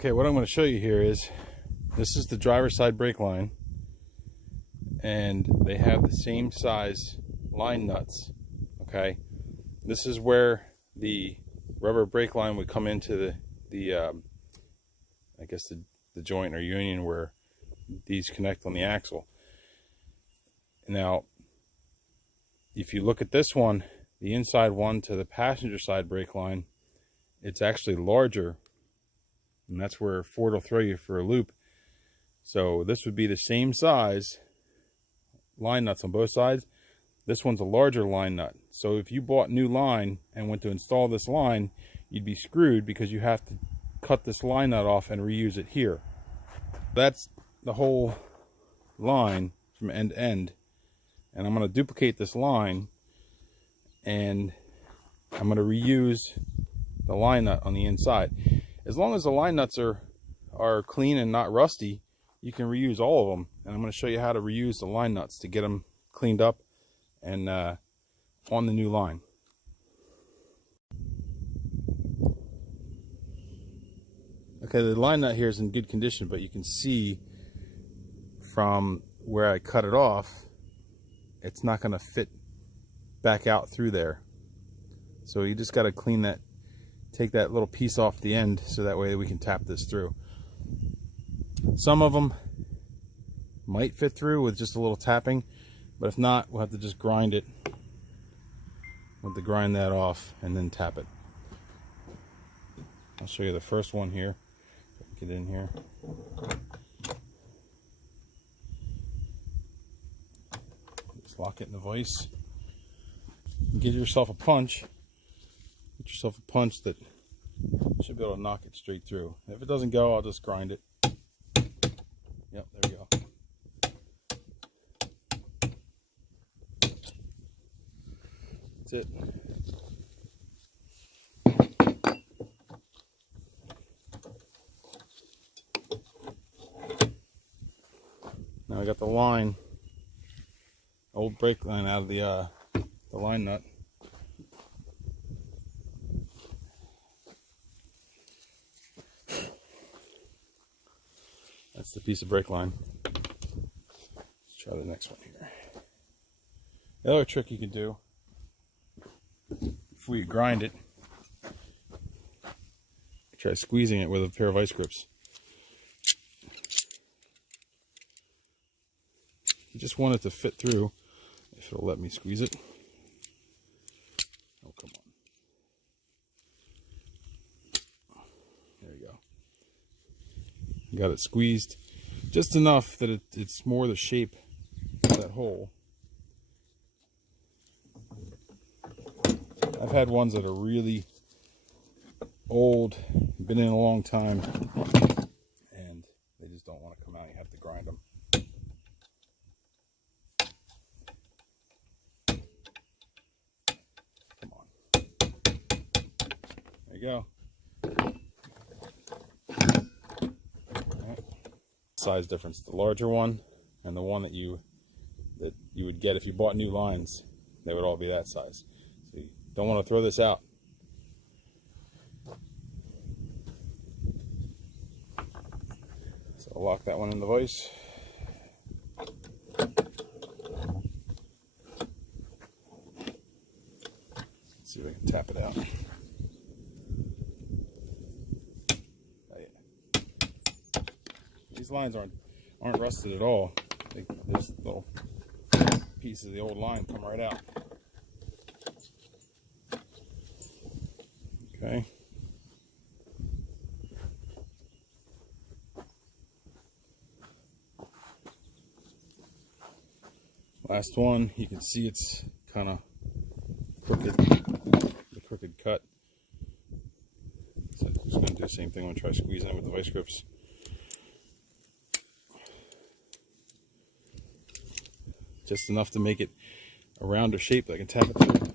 Okay, what I'm going to show you here is, this is the driver's side brake line, and they have the same size line nuts. Okay, this is where the rubber brake line would come into the I guess the joint or union where these connect on the axle. Now, if you look at this one, the inside one to the passenger side brake line, it's actually larger, and that's where Ford will throw you for a loop. So this would be the same size line nuts on both sides. This one's a larger line nut. So if you bought new line and went to install this line, you'd be screwed because you have to cut this line nut off and reuse it here. That's the whole line from end to end. And I'm going to duplicate this line, and I'm going to reuse the line nut on the inside. As long as the line nuts are clean and not rusty, you can reuse all of them. And I'm going to show you how to reuse the line nuts to get them cleaned up and on the new line. Okay, the line nut here is in good condition, but you can see from where I cut it off, it's not going to fit back out through there. So you just got to clean that, take that little piece off the end so that way we can tap this through. Some of them might fit through with just a little tapping, but if not, we'll have to just grind it. We'll have to grind that off and then tap it. I'll show you the first one here. Get in here. Just lock it in the vise. Give yourself a punch. Get yourself a punch that should be able to knock it straight through. If it doesn't go, I'll just grind it. Yep, there we go. That's it. Now I got the line, old brake line out of the line nut. That's the piece of brake line. Let's try the next one here. The other trick you can do before you grind it, try squeezing it with a pair of vice grips. You just want it to fit through, if it'll let me squeeze it. Oh, come on. There you go. You got it squeezed just enough that it's more the shape of that hole. I've had ones that are really old, been in a long time, and they just don't want to come out. You have to grind them. Come on. There you go. Right. Size difference. The larger one and the one that you would get if you bought new lines, they would all be that size. So you don't want to throw this out. So I'll lock that one in the vise. Let's see if I can tap it out. Oh, yeah. These lines aren't rusted at all. This little piece of the old line come right out. Okay. Last one, you can see it's kind of crooked, the crooked cut. So I'm just going to do the same thing. I'm going to try squeezing it with the vice grips. Just enough to make it a rounder shape that I can tap it through.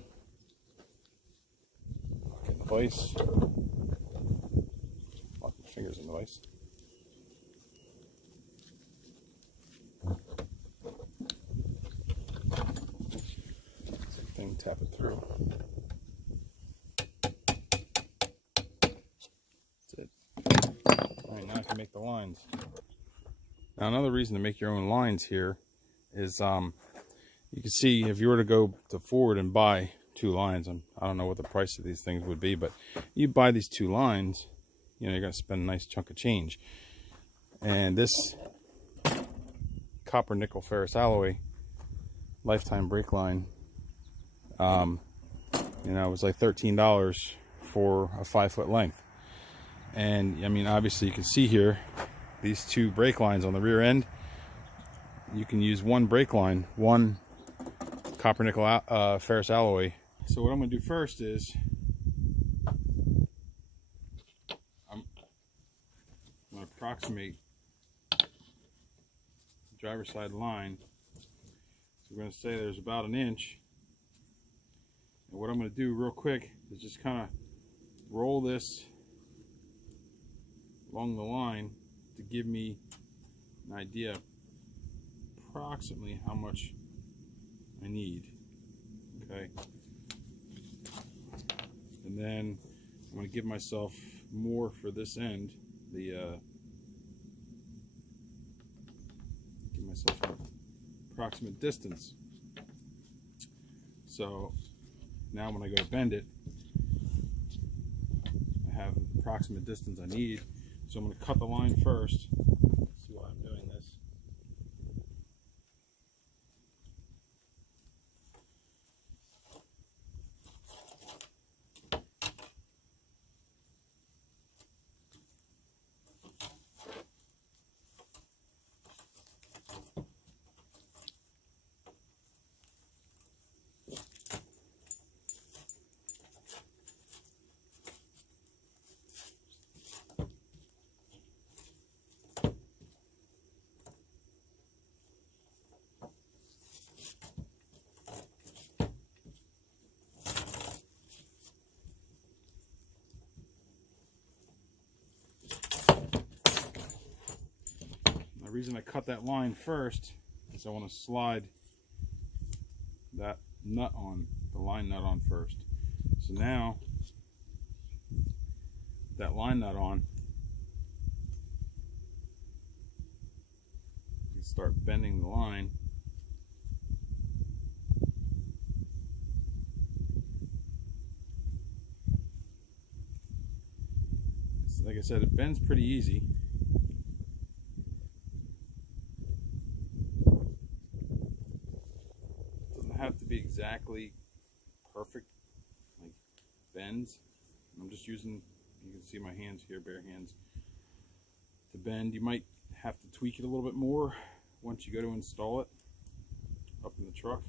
Lock it in the vise. Lock my fingers in the vise. Same thing, tap it through. That's it. Fine. lines. Now another reason to make your own lines here is you can see if you were to go to Ford and buy 2 lines, I don't know what the price of these things would be, but you buy these 2 lines, you know, you're going to spend a nice chunk of change. And this copper nickel ferrous alloy lifetime brake line, you know, it was like $13 for a 5-foot length. And I mean, obviously you can see here these 2 brake lines on the rear end. You can use one brake line, one copper nickel ferrous alloy. So what I'm going to do first is I'm going to approximate the driver's side line. So we're going to say there's about 1 inch. And what I'm going to do real quick is just kind of roll this along the line to give me an idea approximately how much I need. Okay. And then I'm going to give myself more for this end. Give myself an approximate distance. So now when I go to bend it, I have the approximate distance I need. So I'm going to cut the line first. See why I'm doing this. The reason I cut that line first is I want to slide that nut on, the line nut on first. So now, that line nut on, you start bending the line. Like I said, it bends pretty easy. Have to be exactly perfect, like bends. I'm just using, you can see my hands here, bare hands, to bend. You might have to tweak it a little bit more once you go to install it up in the truck.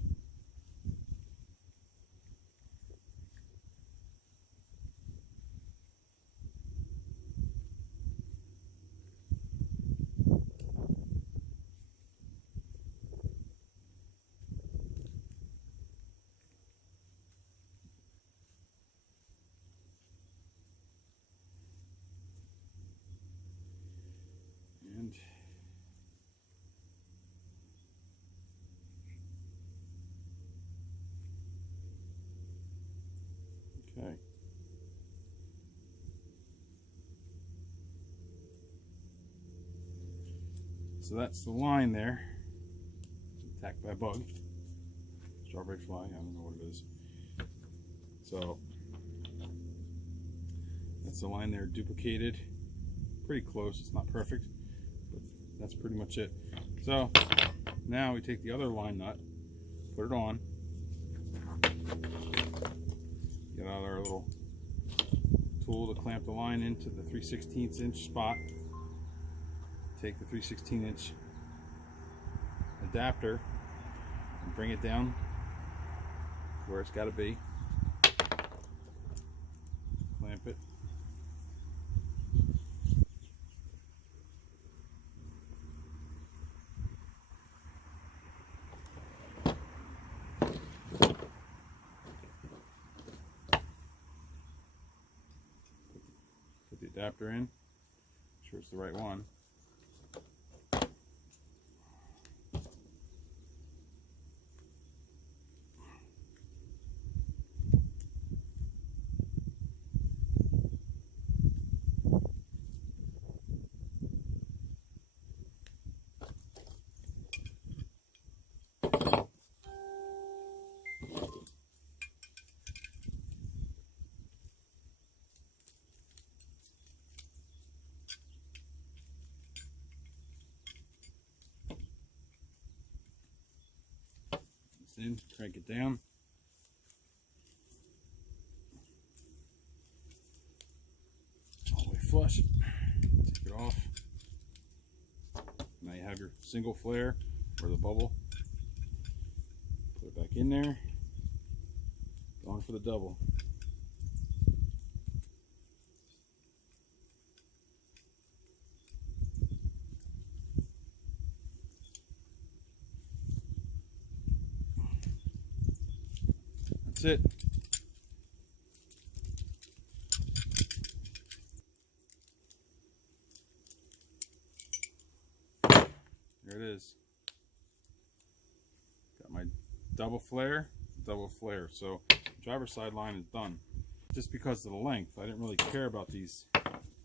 Okay. So that's the line there. Attacked by a bug. Strawberry fly, I don't know what it is. So that's the line there, duplicated. Pretty close, it's not perfect, but that's pretty much it. So now we take the other line nut, put it on, get out our little tool to clamp the line into the 3/16 inch spot. Take the 3/16 inch adapter and bring it down where it's got to be. Clamp it. Put the adapter in. Make sure it's the right one. this in, crank it down. All the way flush. Take it off. Now you have your single flare or the bubble. Put it back in there. Going for the double. That's it. There it is. Got my double flare. So driver's side line is done. Just because of the length, I didn't really care about these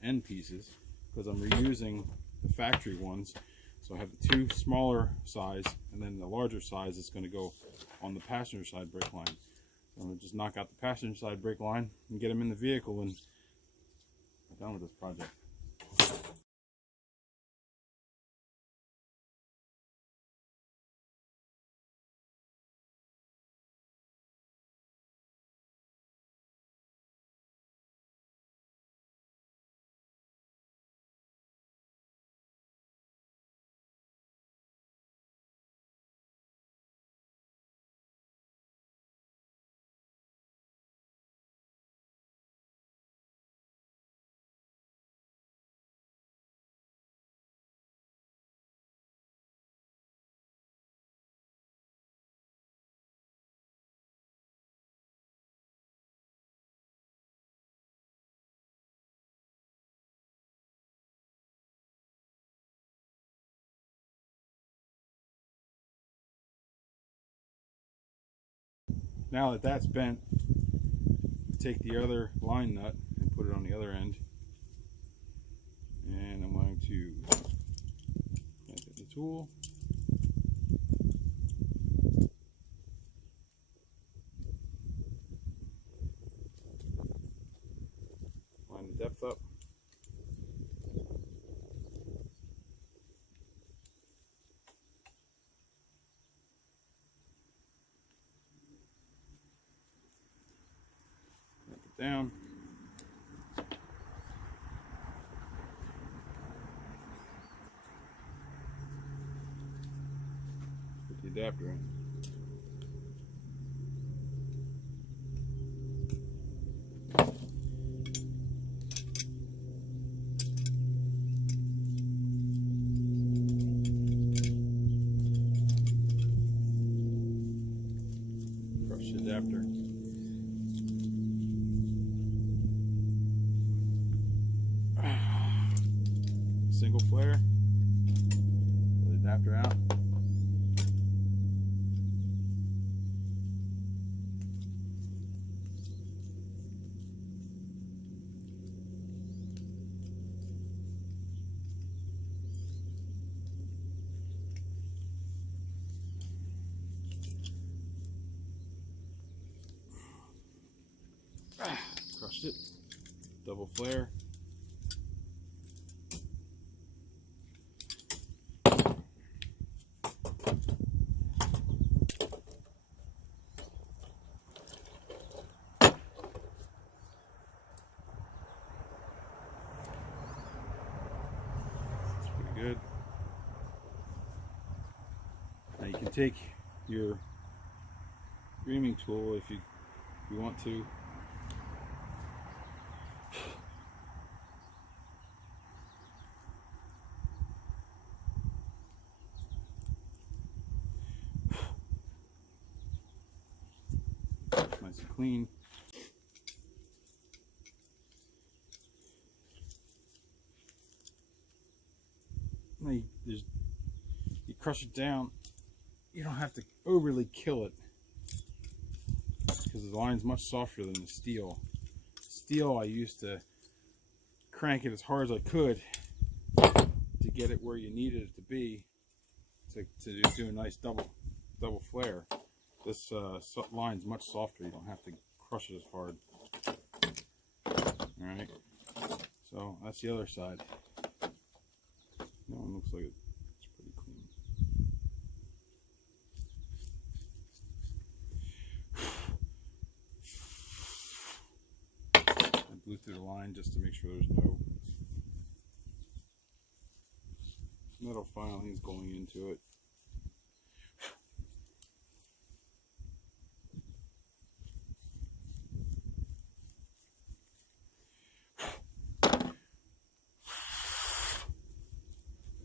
end pieces because I'm reusing the factory ones. So I have the two smaller size and then the larger size is going to go on the passenger side brake line. So I'm going to just knock out the passenger side brake line and get them in the vehicle, and we're done with this project. Now that that's bent, take the other line nut and put it on the other end. And I'm going to get the tool. Line the depth up. Down. Put the adapter in. Crush the adapter. Single flare, pull the adapter out. Crushed it. Double flare. Good. Now you can take your reaming tool if you want to. Nice and clean. Now you crush it down. You don't have to overly kill it because the line's much softer than the steel. Steel, I used to crank it as hard as I could to get it where you needed it to be to do a nice double flare. This line's much softer. You don't have to crush it as hard. All right. So that's the other side. That one looks like it's pretty clean. through the line just to make sure there's no metal filings going into it.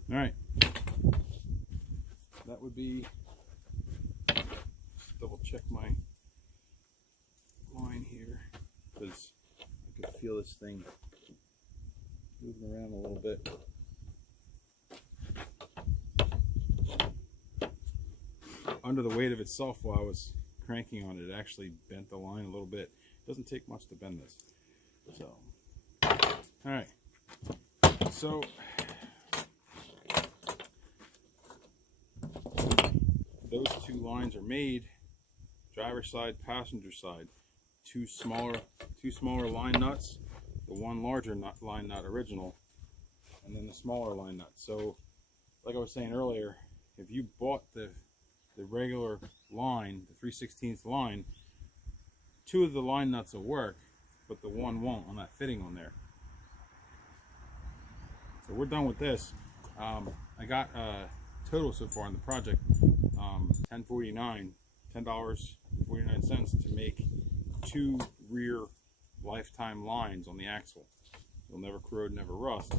All right, that would be, double check my line here because I can feel this thing moving around a little bit. Under the weight of itself while I was cranking on it, it actually bent the line a little bit. It doesn't take much to bend this. So, all right, so those two lines are made, driver's side, passenger side. Two smaller line nuts, the one larger line nut original, and then the smaller line nut. So, like I was saying earlier, if you bought the regular line, the 3/16 line, two of the line nuts will work, but the one won't on that fitting on there. So we're done with this. I got total so far on the project, $10.49 to make two rear lifetime lines on the axle. They'll never corrode, never rust.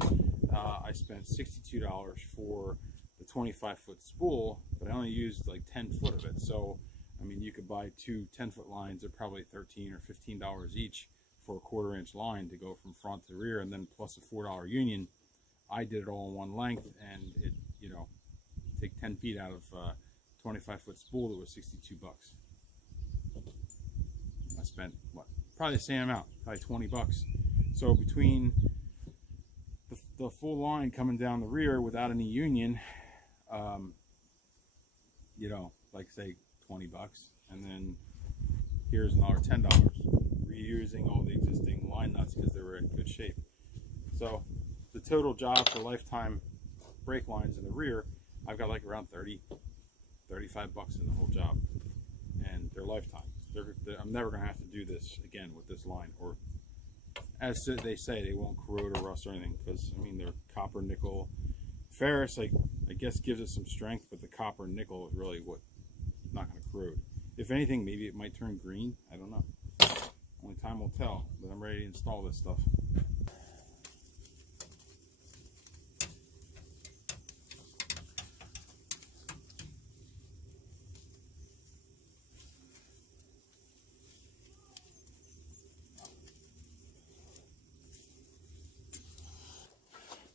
I spent $62 for the 25-foot spool, but I only used like 10 foot of it. So, I mean, you could buy two 10-foot lines. They're probably $13 or $15 each for a 1/4 inch line to go from front to rear, and then plus a $4 union. I did it all in one length, and it, you know, take 10 feet out of 25-foot spool, it was 62 bucks. I spent, what, probably the same amount, probably 20 bucks. So between the full line coming down the rear without any union, you know, like say 20 bucks, and then here's another $10, reusing all the existing line nuts because they were in good shape. So the total job for lifetime brake lines in the rear, I've got like around 35 bucks in the whole job, and they're lifetime. I'm never going to have to do this again with this line, or as they say, they won't corrode or rust or anything, because I mean they're copper, nickel, ferrous. Like, I guess gives it some strength, but the copper and nickel is really what not going to corrode. If anything, maybe it might turn green. I don't know. Only time will tell. But I'm ready to install this stuff.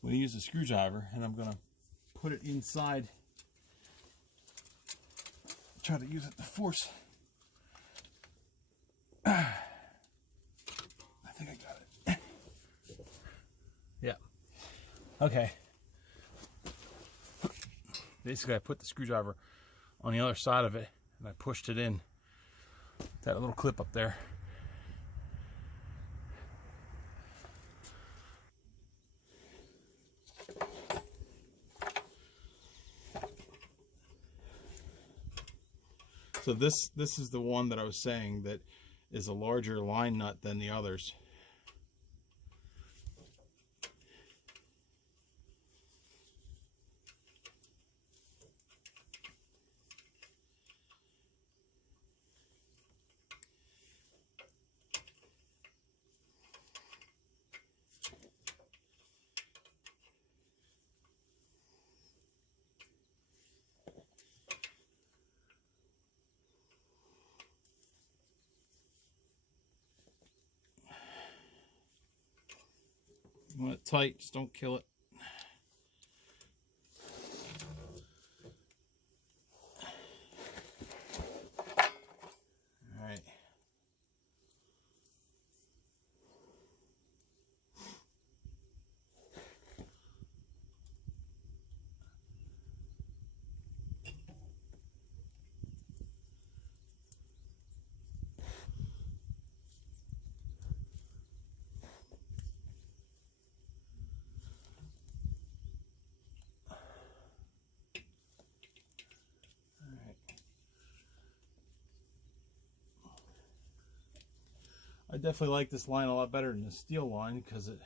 I'm going to use a screwdriver, and I'm going to put it inside. Try to use it to force. I think I got it. Yeah. Okay. Basically, I put the screwdriver on the other side of it, and I pushed it in. That little clip up there. So this is the one that I was saying that is a larger line nut than the others. You want it tight, just don't kill it. All right. I definitely like this line a lot better than the steel line because it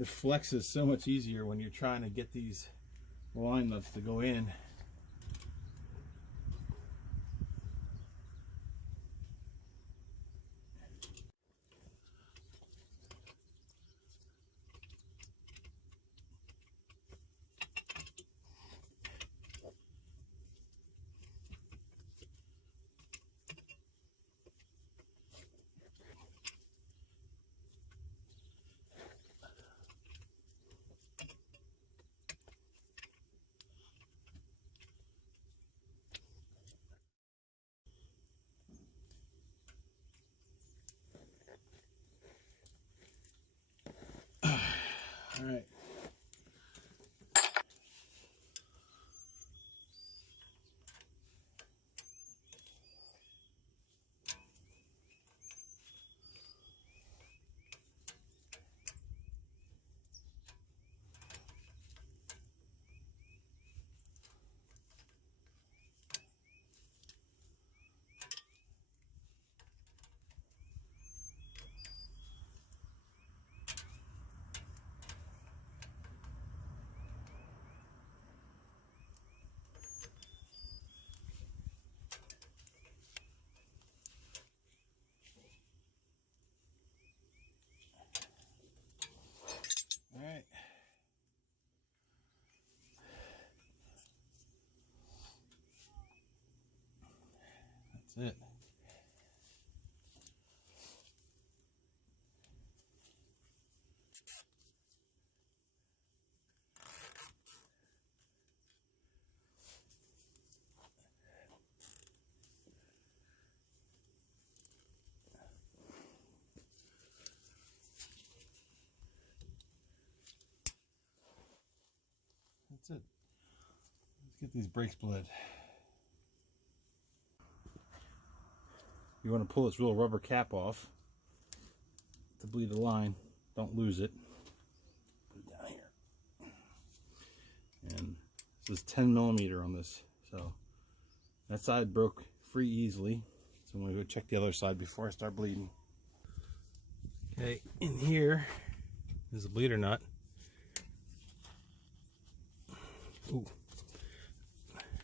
flexes so much easier when you're trying to get these line nuts to go in. All right. All right. That's it. That's it. Let's get these brakes bled. You want to pull this little rubber cap off to bleed the line. Don't lose it. Put it down here. And this is 10 millimeter on this, so that side broke free easily. So I'm going to go check the other side before I start bleeding. Okay, in here is a bleeder nut. Ooh.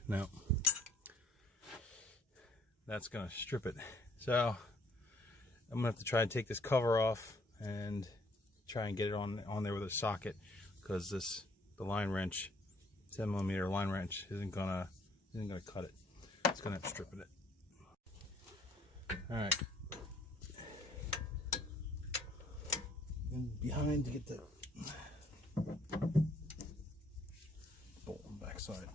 No. That's going to strip it. So I'm going to have to try and take this cover off and try and get it on there with a socket, because the line wrench, 10 millimeter line wrench, isn't gonna cut it. It's gonna have to strip it. All right. And behind to get the bolt on the back side.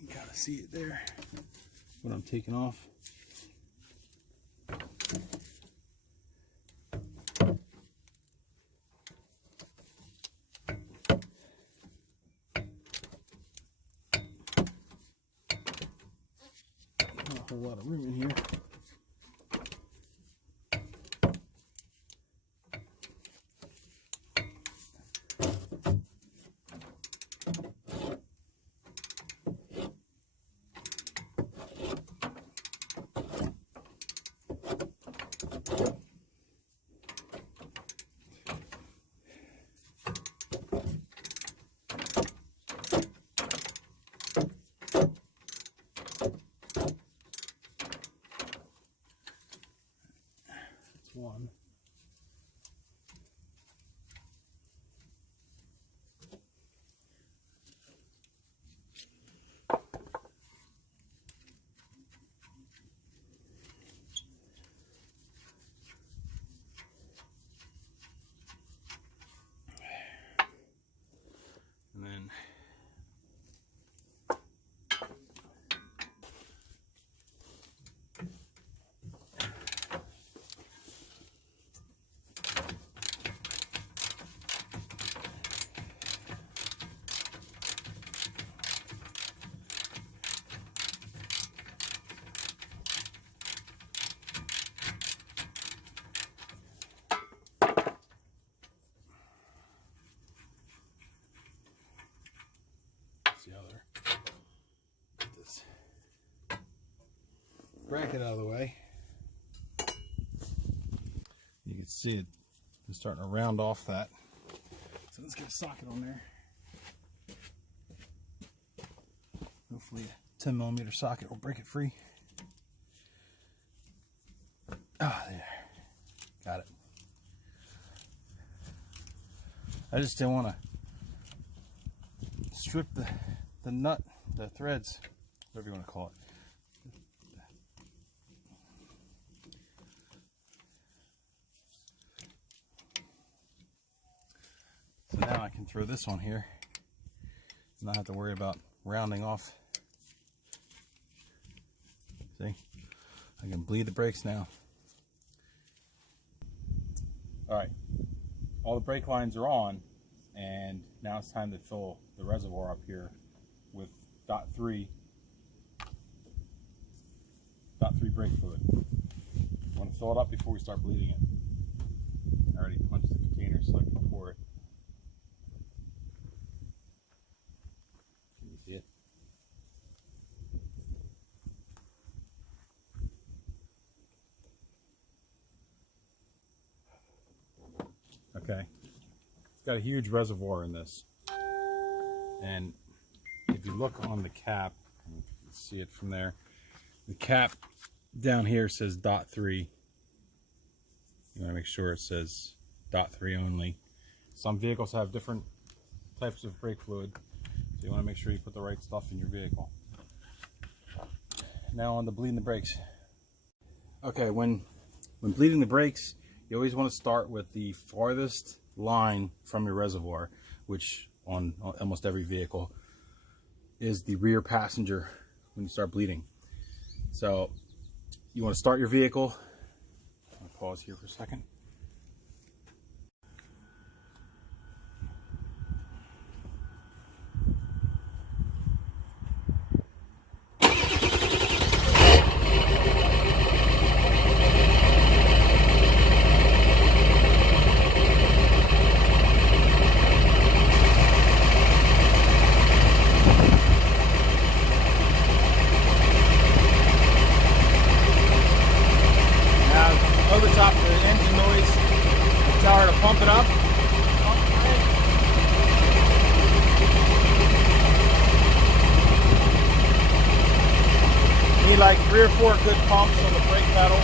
You can kind of see it there when I'm taking off. Not a whole lot of room in here. bracket out of the way. You can see it is starting to round off that. So let's get a socket on there. Hopefully a 10mm socket will break it free. Ah, there. Got it. I just didn't want to strip the nut, the threads, whatever you want to call it. So now I can throw this on here and not have to worry about rounding off. See? I can bleed the brakes now. Alright, all the brake lines are on, and now it's time to fill the reservoir up here with .3 brake fluid. I want to fill it up before we start bleeding it. I already punched the container so I can pour it. Can you see it? Okay, it's got a huge reservoir in this, and if you look on the cap, you can see it from there, the cap down here says .3. You want to make sure it says .3 only. Some vehicles have different types of brake fluid, so you want to make sure you put the right stuff in your vehicle. Now on to bleeding the brakes. Okay, when bleeding the brakes, you always want to start with the farthest line from your reservoir, which on almost every vehicle is the rear passenger when you start bleeding. So you want to start your vehicle. I'll pause here for a second. Over top of the engine noise, tell her to pump it up. Need like 3 or 4 good pumps on the brake pedal.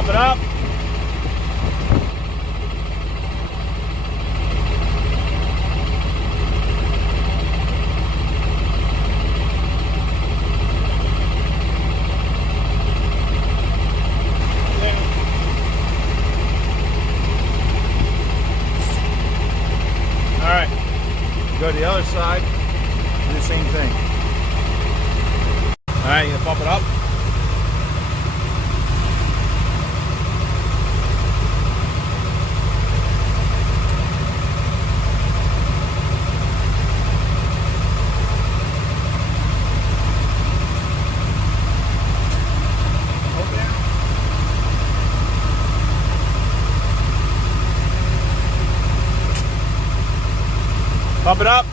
Pump it up. All right, go to the other side, do the same thing. All right, you gonna pump it up? Pump it up.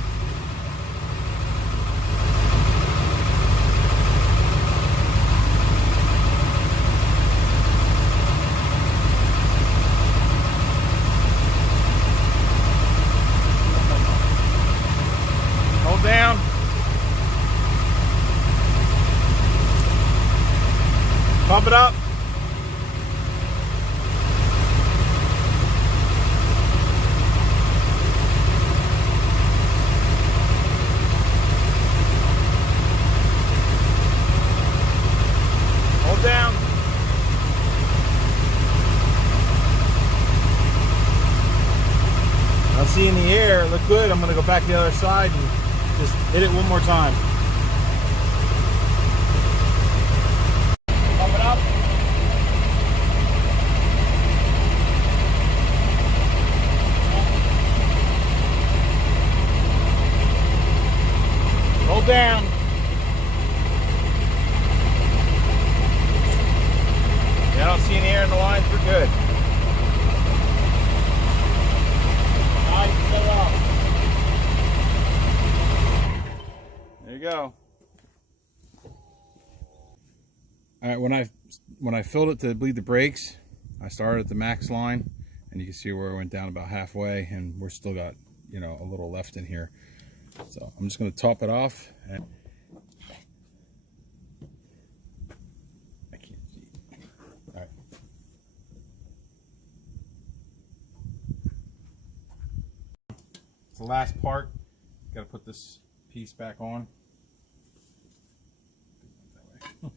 Hold down. Pump it up. Down. I see in the air, look good. I'm going to go back to the other side and just hit it one more time. Pump it up. Roll down. I don't see any air in the lines, we're good. There you go. All right, when I filled it to bleed the brakes, I started at the max line, and you can see where I went down about halfway, and we're still got, you know, a little left in here. So I'm just going to top it off. And the last part, got to put this piece back on. I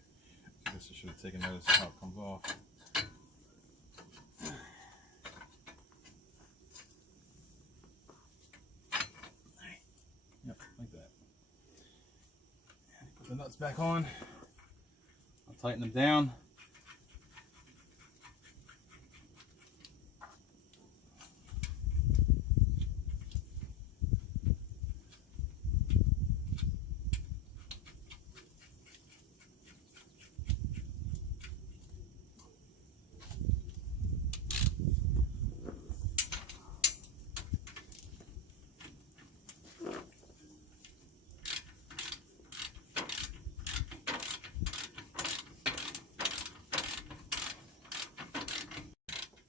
guess I should have taken notice of how it comes off. Yep, like that. Put the nuts back on. I'll tighten them down.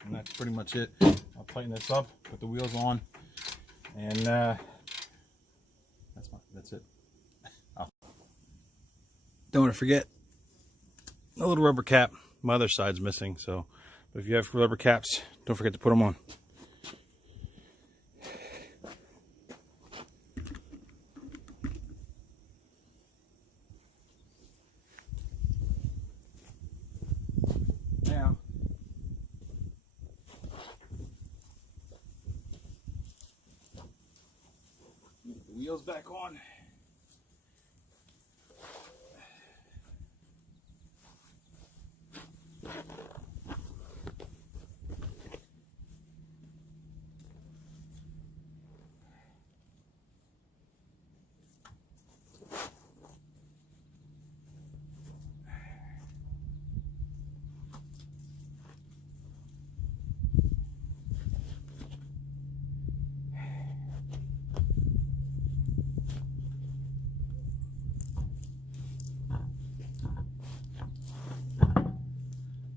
And that's pretty much it. I'll tighten this up, put the wheels on, and that's it. Don't want to forget a little rubber cap. My other side's missing, so but if you have rubber caps, don't forget to put them on. Now, get the wheels back on.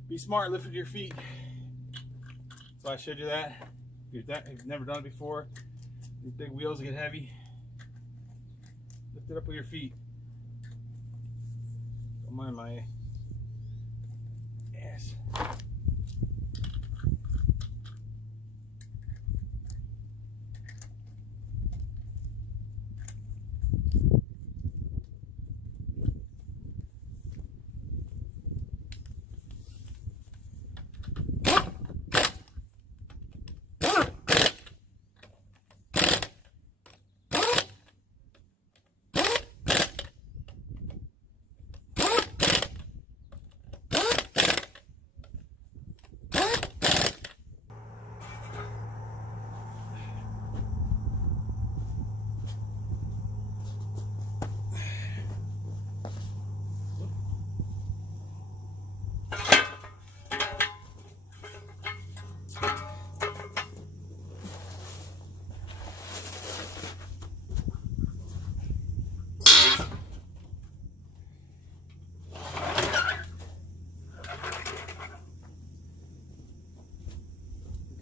Be smart, lift with your feet. So I showed you that. If you've never done it before, these big wheels get heavy. Lift it up with your feet. Don't mind my ass.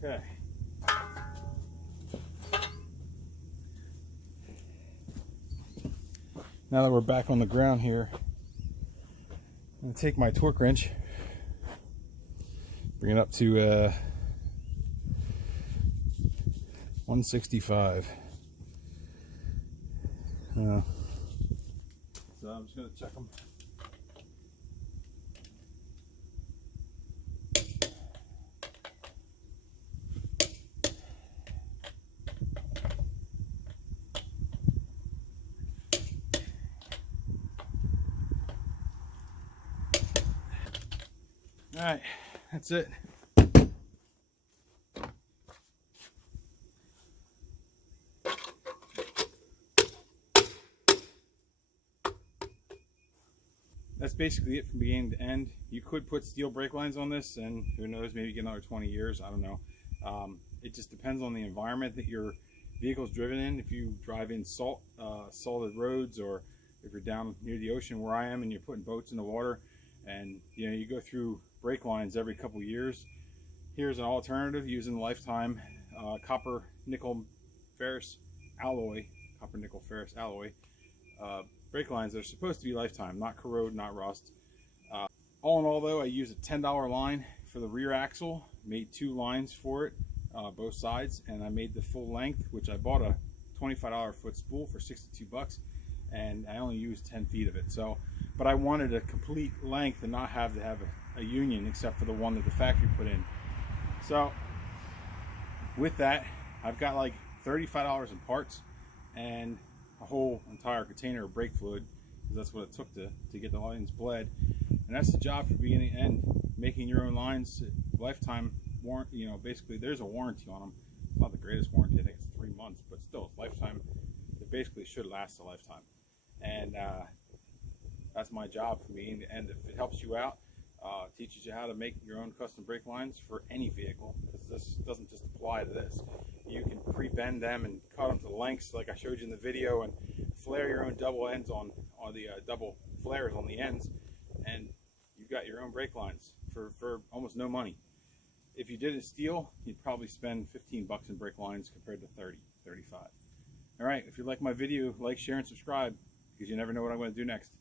Okay. Now that we're back on the ground here, I'm going to take my torque wrench, bring it up to 165. So I'm just going to check them. All right, that's it. That's basically it from beginning to end. You could put steel brake lines on this, and who knows, maybe get another 20 years. I don't know. It just depends on the environment that your vehicle's driven in. If you drive in salted roads, or if you're down near the ocean where I am and you're putting boats in the water, and you go through brake lines every couple years, here's an alternative using lifetime copper nickel ferrous alloy, brake lines that are supposed to be lifetime, not corrode, not rust. All in all though, I used a $10 line for the rear axle, made 2 lines for it, both sides, and I made the full length, which I bought a $25 foot spool for 62 bucks, and I only used 10 feet of it. So, but I wanted a complete length and not have to have a union except for the one that the factory put in. So with that, I've got like $35 in parts and a whole entire container of brake fluid, because that's what it took to get the lines bled. And that's the job from beginning to end, making your own lines. Lifetime warranty, basically there's a warranty on them. It's not the greatest warranty, I think it's 3 months, but still it's lifetime. It basically should last a lifetime. And that's my job from beginning to end. If it helps you out, teaches you how to make your own custom brake lines for any vehicle, because this doesn't just apply to this. You can pre-bend them and cut them to lengths like I showed you in the video, and flare your own double ends on the double flares on the ends, and you've got your own brake lines for almost no money. If you did it steel, you'd probably spend 15 bucks in brake lines compared to 30, 35. All right, if you like my video, like, share, and subscribe, because you never know what I'm going to do next.